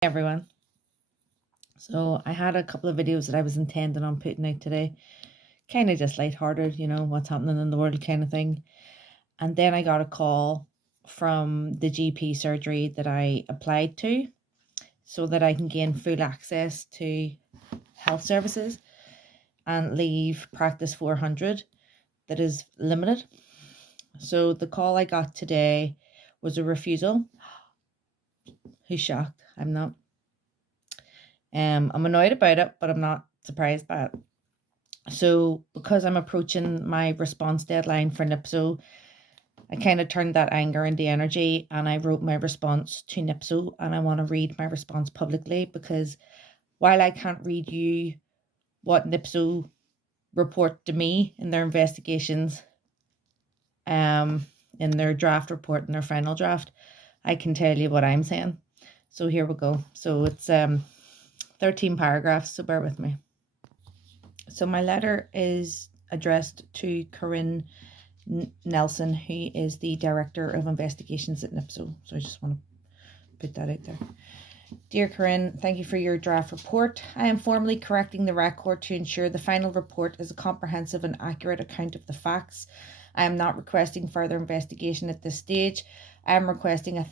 Everyone. So I had a couple of videos that I was intending on putting out today, kind of just lighthearted, what's happening in the world kind of thing. And then I got a call from the GP surgery that I applied to so that I can gain full access to health services and leave practice 400 that is limited. So the call I got today was a refusal. Who's shocked? I'm not. I'm annoyed about it, but I'm not surprised by it. So because I'm approaching my response deadline for NIPSO, I kind of turned that anger into energy and I wrote my response to NIPSO, and I want to read my response publicly because while I can't read you what NIPSO report to me in their investigations, in their draft report, in their final draft, I can tell you what I'm saying. So here we go. So it's 13 paragraphs, so bear with me. So my letter is addressed to Corinne Nelson, who is the Director of Investigations at NIPSO. So I just want to put that out there. Dear Corinne, thank you for your draft report. I am formally correcting the record to ensure the final report is a comprehensive and accurate account of the facts. I am not requesting further investigation at this stage. I am requesting a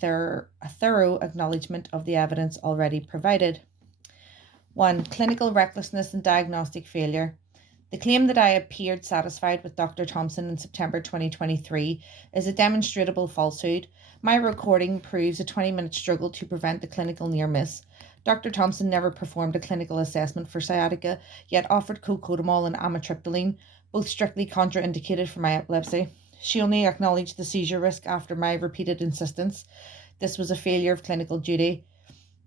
thorough acknowledgement of the evidence already provided. 1. Clinical recklessness and diagnostic failure. The claim that I appeared satisfied with Dr. Thompson in September 2023 is a demonstrable falsehood. My recording proves a 20-minute struggle to prevent the clinical near miss. Dr. Thompson never performed a clinical assessment for sciatica, yet offered cocodamol and amitriptyline, both strictly contraindicated for my epilepsy. She only acknowledged the seizure risk after my repeated insistence. This was a failure of clinical duty,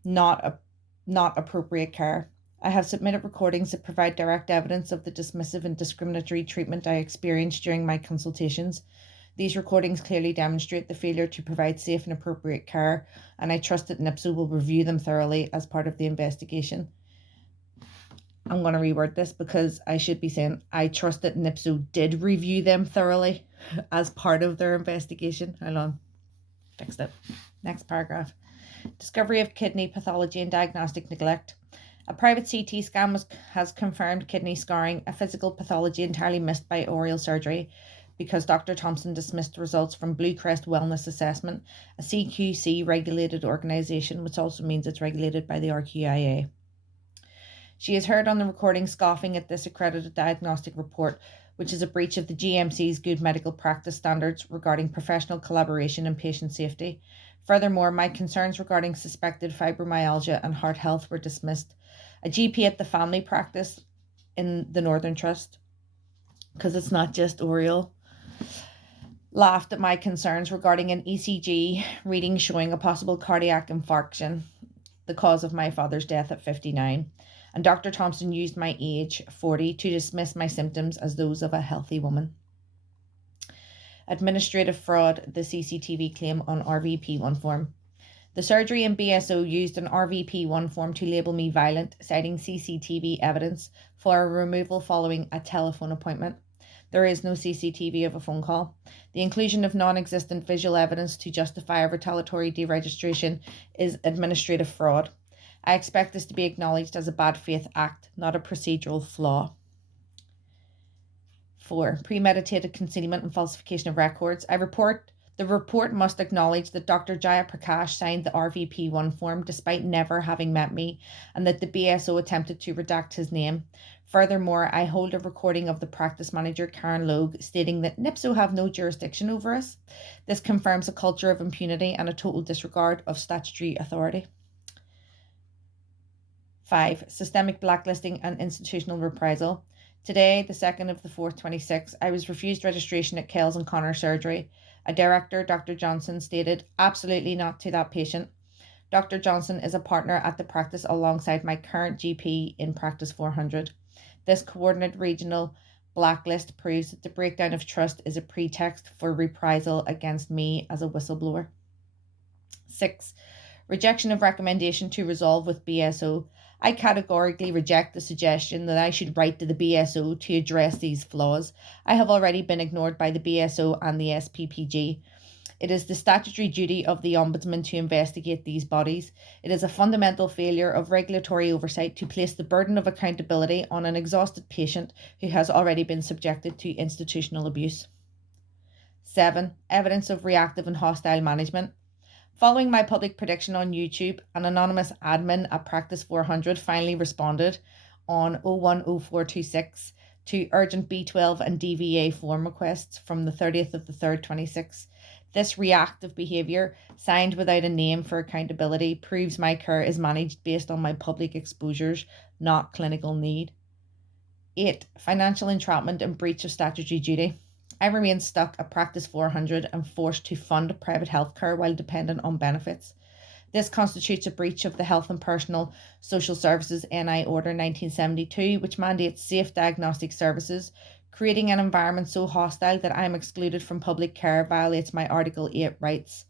not appropriate care. I have submitted recordings that provide direct evidence of the dismissive and discriminatory treatment I experienced during my consultations. These recordings clearly demonstrate the failure to provide safe and appropriate care, and I trust that NIPSO will review them thoroughly as part of the investigation. I'm going to reword this because I should be saying I trust that NIPSO did review them thoroughly as part of their investigation. Hold on. Fixed it. Next paragraph. Discovery of kidney pathology and diagnostic neglect. A private CT scan has confirmed kidney scarring, a physical pathology entirely missed by Oriel Surgery because Dr. Thompson dismissed results from Blue Crest Wellness Assessment, a CQC regulated organisation, which also means it's regulated by the RQIA. She is heard on the recording scoffing at this accredited diagnostic report, which is a breach of the GMC's good medical practice standards regarding professional collaboration and patient safety. Furthermore, my concerns regarding suspected fibromyalgia and heart health were dismissed. A GP at the family practice in the Northern Trust, because it's not just Oriel, laughed at my concerns regarding an ECG reading showing a possible cardiac infarction, the cause of my father's death at 59. And Dr. Thompson used my age, 40, to dismiss my symptoms as those of a healthy woman. Administrative fraud, the CCTV claim on RVP1 form. The surgery and BSO used an RVP1 form to label me violent, citing CCTV evidence for a removal following a telephone appointment. There is no CCTV of a phone call. The inclusion of non-existent visual evidence to justify a retaliatory deregistration is administrative fraud. I expect this to be acknowledged as a bad faith act, not a procedural flaw. 4. Premeditated concealment and falsification of records. The report must acknowledge that Dr. Jaya Prakash signed the RVP1 form despite never having met me, and that the BSO attempted to redact his name. Furthermore, I hold a recording of the practice manager, Karen Logue, stating that NIPSO have no jurisdiction over us. This confirms a culture of impunity and a total disregard of statutory authority. 5. Systemic blacklisting and institutional reprisal. Today, the 2nd of the 4th, 26, I was refused registration at Kells and Connor Surgery. A director, Dr. Johnson, stated, absolutely not to that patient. Dr. Johnson is a partner at the practice alongside my current GP in Practice 400. This coordinated regional blacklist proves that the breakdown of trust is a pretext for reprisal against me as a whistleblower. 6. Rejection of recommendation to resolve with BSO. I categorically reject the suggestion that I should write to the BSO to address these flaws. I have already been ignored by the BSO and the SPPG. It is the statutory duty of the Ombudsman to investigate these bodies. It is a fundamental failure of regulatory oversight to place the burden of accountability on an exhausted patient who has already been subjected to institutional abuse. 7. Evidence of reactive and hostile management. Following my public prediction on YouTube, an anonymous admin at Practice 400 finally responded on 010426 to urgent B12 and DVA form requests from the 30th of the 3rd, 26. This reactive behaviour, signed without a name for accountability, proves my care is managed based on my public exposures, not clinical need. 8. Financial entrapment and breach of statutory duty. I remain stuck at Practice 400 and forced to fund private healthcare while dependent on benefits. This constitutes a breach of the Health and Personal Social Services NI Order 1972, which mandates safe diagnostic services. Creating an environment so hostile that I am excluded from public care violates my Article 8 rights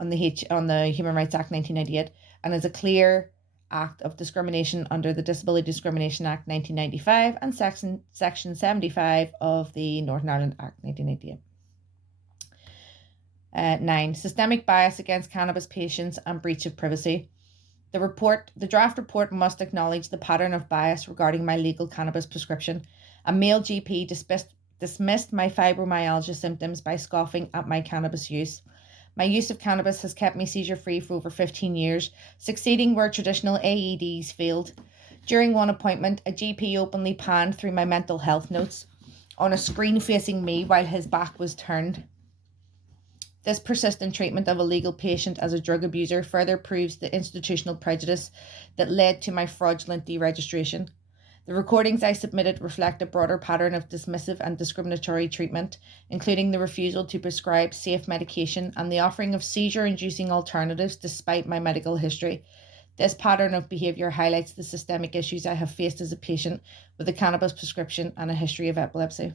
on the Human Rights Act 1998 and is a clear act of discrimination under the Disability Discrimination Act 1995 and Section 75 of the Northern Ireland Act 1988. 9. Systemic bias against cannabis patients and breach of privacy. The draft report must acknowledge the pattern of bias regarding my legal cannabis prescription. A male GP dismissed my fibromyalgia symptoms by scoffing at my cannabis use. My use of cannabis has kept me seizure-free for over 15 years, succeeding where traditional AEDs failed. During one appointment, a GP openly panned through my mental health notes on a screen facing me while his back was turned. This persistent treatment of a legal patient as a drug abuser further proves the institutional prejudice that led to my fraudulent deregistration. The recordings I submitted reflect a broader pattern of dismissive and discriminatory treatment, including the refusal to prescribe safe medication and the offering of seizure-inducing alternatives despite my medical history. This pattern of behaviour highlights the systemic issues I have faced as a patient with a cannabis prescription and a history of epilepsy.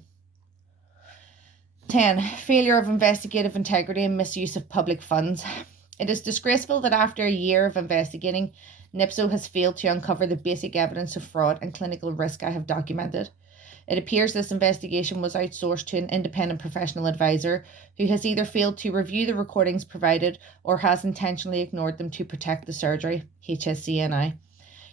10. Failure of investigative integrity and misuse of public funds. It is disgraceful that after a year of investigating, NIPSO has failed to uncover the basic evidence of fraud and clinical risk I have documented. It appears this investigation was outsourced to an independent professional advisor who has either failed to review the recordings provided or has intentionally ignored them to protect the surgery, HSCNI.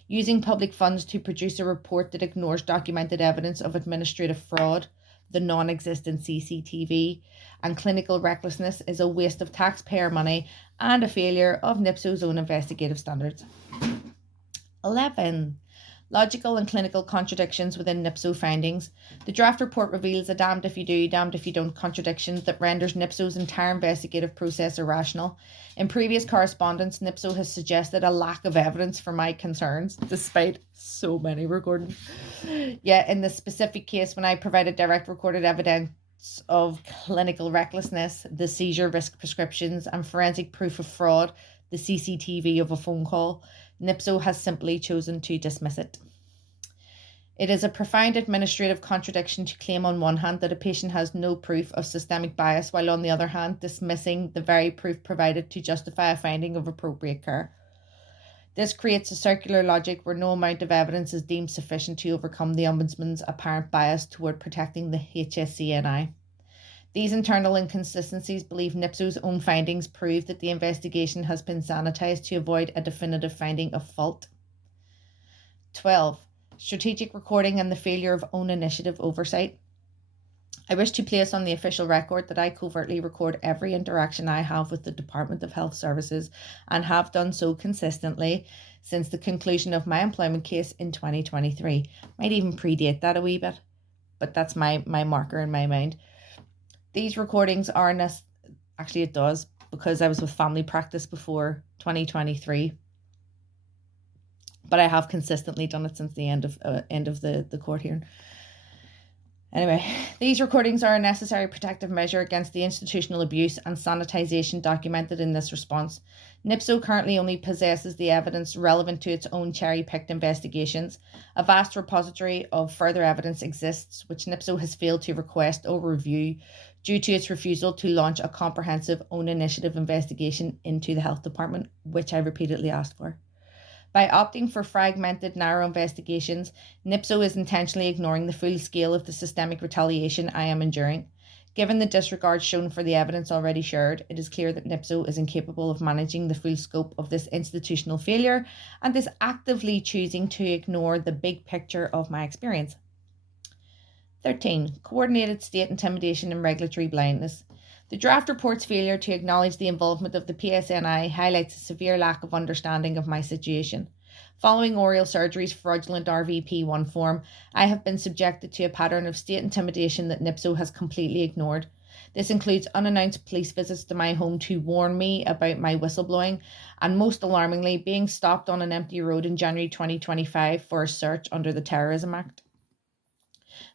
Using public funds to produce a report that ignores documented evidence of administrative fraud, the non-existent CCTV, and clinical recklessness is a waste of taxpayer money and a failure of NIPSO's own investigative standards. 11. Logical and clinical contradictions within NIPSO findings. The draft report reveals a damned if you do, damned if you don't contradiction that renders NIPSO's entire investigative process irrational. In previous correspondence, NIPSO has suggested a lack of evidence for my concerns, despite so many recordings. Yet in this specific case, when I provided direct recorded evidence of clinical recklessness, the seizure risk prescriptions, and forensic proof of fraud, the CCTV of a phone call, NIPSO has simply chosen to dismiss it. It is a profound administrative contradiction to claim on one hand that a patient has no proof of systemic bias, while on the other hand dismissing the very proof provided to justify a finding of appropriate care. This creates a circular logic where no amount of evidence is deemed sufficient to overcome the Ombudsman's apparent bias toward protecting the HSCNI. These internal inconsistencies believe NIPSO's own findings prove that the investigation has been sanitised to avoid a definitive finding of fault. 12. Strategic recording and the failure of own initiative oversight. I wish to place on the official record that I covertly record every interaction I have with the Department of Health Services and have done so consistently since the conclusion of my employment case in 2023. Might even predate that a wee bit, but that's my marker in my mind. These recordings are actually it does, because I was with family practice before 2023, but I have consistently done it since the end of the court hearing. Anyway, these recordings are a necessary protective measure against the institutional abuse and sanitisation documented in this response. NIPSO currently only possesses the evidence relevant to its own cherry-picked investigations. A vast repository of further evidence exists, which NIPSO has failed to request or review due to its refusal to launch a comprehensive own initiative investigation into the health department, which I repeatedly asked for. By opting for fragmented, narrow investigations, NIPSO is intentionally ignoring the full scale of the systemic retaliation I am enduring. Given the disregard shown for the evidence already shared, it is clear that NIPSO is incapable of managing the full scope of this institutional failure and is actively choosing to ignore the big picture of my experience. 13. Coordinated state intimidation and regulatory blindness. The draft report's failure to acknowledge the involvement of the PSNI highlights a severe lack of understanding of my situation. Following Oriel Surgery's fraudulent RVP1 form, I have been subjected to a pattern of state intimidation that NIPSO has completely ignored. This includes unannounced police visits to my home to warn me about my whistleblowing, and most alarmingly, being stopped on an empty road in January 2025 for a search under the Terrorism Act.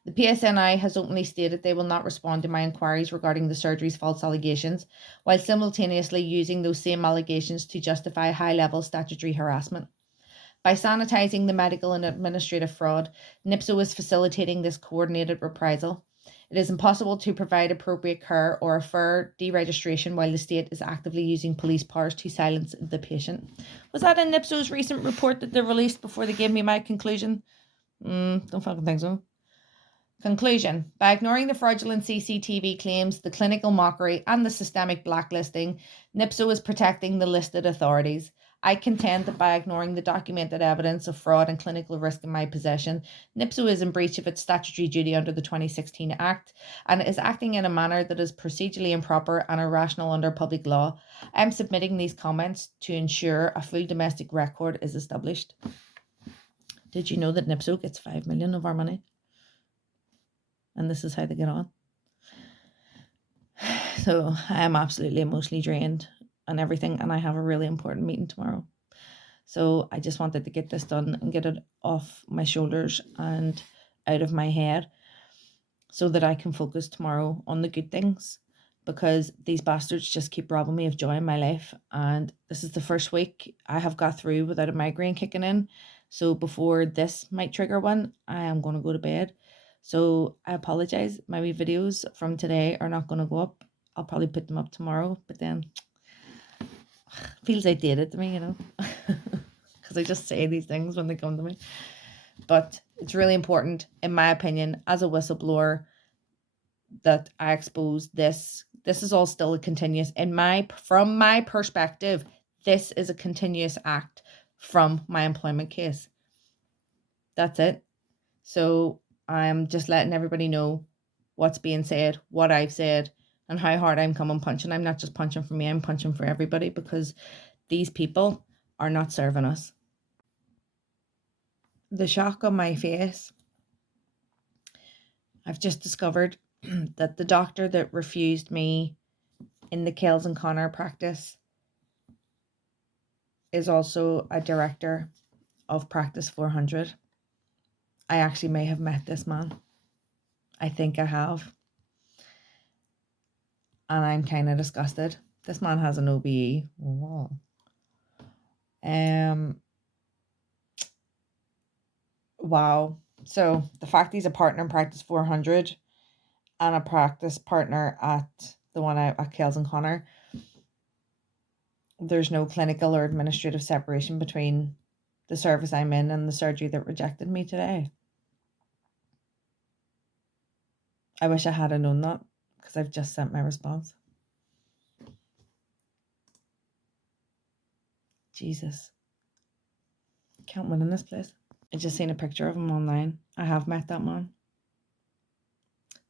The PSNI has openly stated they will not respond to my inquiries regarding the surgery's false allegations, while simultaneously using those same allegations to justify high-level statutory harassment. By sanitising the medical and administrative fraud, NIPSO is facilitating this coordinated reprisal. It is impossible to provide appropriate care or a fair deregistration while the state is actively using police powers to silence the patient. Was that in NIPSO's recent report that they released before they gave me my conclusion? Don't fucking think so. Conclusion. By ignoring the fraudulent CCTV claims, the clinical mockery and the systemic blacklisting, NIPSO is protecting the listed authorities. I contend that by ignoring the documented evidence of fraud and clinical risk in my possession, NIPSO is in breach of its statutory duty under the 2016 Act and is acting in a manner that is procedurally improper and irrational under public law. I am submitting these comments to ensure a full domestic record is established. Did you know that NIPSO gets 5 million of our money? And this is how they get on. So I am absolutely emotionally drained and everything, and I have a really important meeting tomorrow. So I just wanted to get this done and get it off my shoulders and out of my head so that I can focus tomorrow on the good things, because these bastards just keep robbing me of joy in my life. And this is the first week I have got through without a migraine kicking in. So before this might trigger one, I am going to go to bed. So I apologize. My wee videos from today are not going to go up. I'll probably put them up tomorrow, but then feels outdated to me, you know, because I just say these things when they come to me. But it's really important, in my opinion, as a whistleblower, that I expose this. This is all still a continuous, from my perspective, this is a continuous act from my employment case. That's it. So I'm just letting everybody know what's being said, what I've said, and how hard I'm coming punching. I'm not just punching for me, I'm punching for everybody, because these people are not serving us. The shock on my face. I've just discovered that the doctor that refused me in the Kells and Connor practice is also a director of Practice 400. I actually may have met this man. I think I have. And I'm kind of disgusted. This man has an OBE. Wow. Wow. So the fact he's a partner in Practice 400 and a practice partner at the one at Kells and Connor, there's no clinical or administrative separation between the service I'm in and the surgery that rejected me today. I wish I had known that, because I've just sent my response. Jesus. Can't win in this place. I just seen a picture of him online. I have met that man.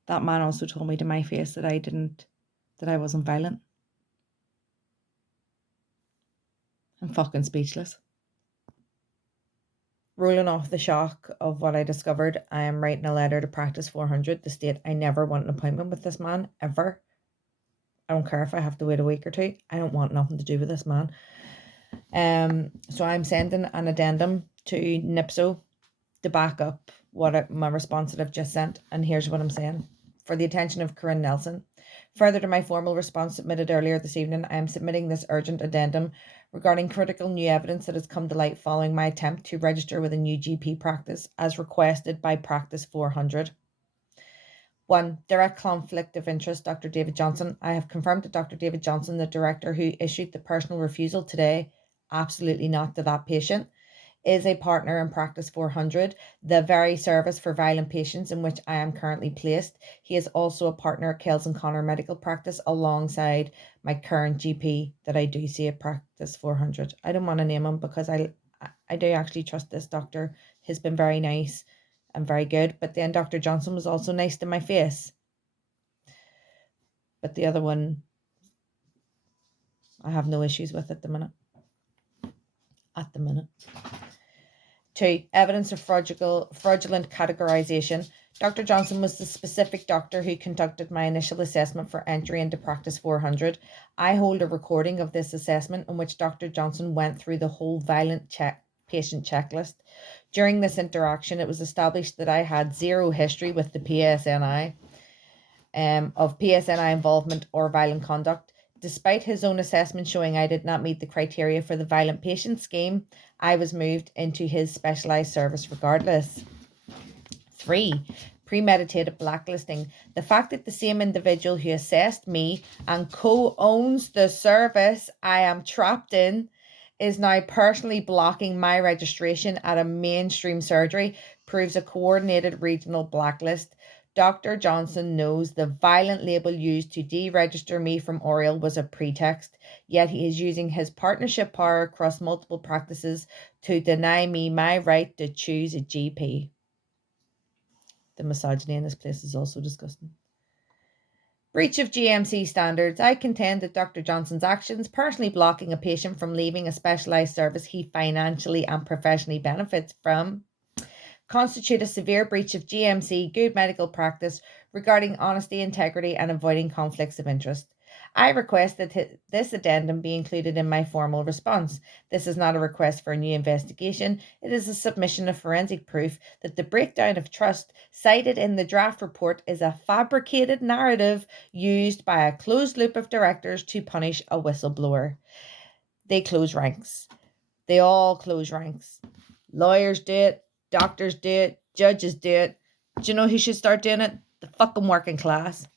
That man also told me to my face that I wasn't violent. I'm fucking speechless. Rolling off the shock of what I discovered, I am writing a letter to Practice 400 to state I never want an appointment with this man, ever. I don't care if I have to wait a week or two. I don't want nothing to do with this man. So I'm sending an addendum to NIPSO to back up my response that I've just sent. And here's what I'm saying. For the attention of Corinne Nelson. Further to my formal response submitted earlier this evening, I am submitting this urgent addendum regarding critical new evidence that has come to light following my attempt to register with a new GP practice as requested by Practice 400. 1. Direct conflict of interest, Dr. David Johnston. I have confirmed to Dr. David Johnston, the director who issued the personal refusal today, absolutely not to that patient, is a partner in Practice 400, the very service for violent patients in which I am currently placed. He is also a partner at Kells and Connor Medical Practice alongside my current GP that I do see at Practice 400. I don't want to name him because I do actually trust this doctor. He's been very nice and very good. But then Dr. Johnston was also nice to my face. But the other one, I have no issues with at the minute. 2. Evidence of fraudulent categorisation. Dr. Johnston was the specific doctor who conducted my initial assessment for entry into Practice 400. I hold a recording of this assessment in which Dr. Johnston went through the whole violent patient checklist. During this interaction, it was established that I had zero history with the PSNI, of PSNI involvement or violent conduct. Despite his own assessment showing I did not meet the criteria for the violent patient scheme, I was moved into his specialised service regardless. 3. Premeditated blacklisting. The fact that the same individual who assessed me and co-owns the service I am trapped in is now personally blocking my registration at a mainstream surgery proves a coordinated regional blacklist. Dr. Johnston knows the violent label used to deregister me from Oriel was a pretext, yet he is using his partnership power across multiple practices to deny me my right to choose a GP. The misogyny in this place is also disgusting. Breach of GMC standards. I contend that Dr. Johnston's actions, personally blocking a patient from leaving a specialised service he financially and professionally benefits from, constitute a severe breach of GMC good medical practice regarding honesty, integrity and avoiding conflicts of interest. I request that this addendum be included in my formal response. This is not a request for a new investigation. It is a submission of forensic proof that the breakdown of trust cited in the draft report is a fabricated narrative used by a closed loop of directors to punish a whistleblower. They close ranks. They all close ranks. Lawyers do it. Doctors do it. Judges do it. Do you know who should start doing it? The fucking working class.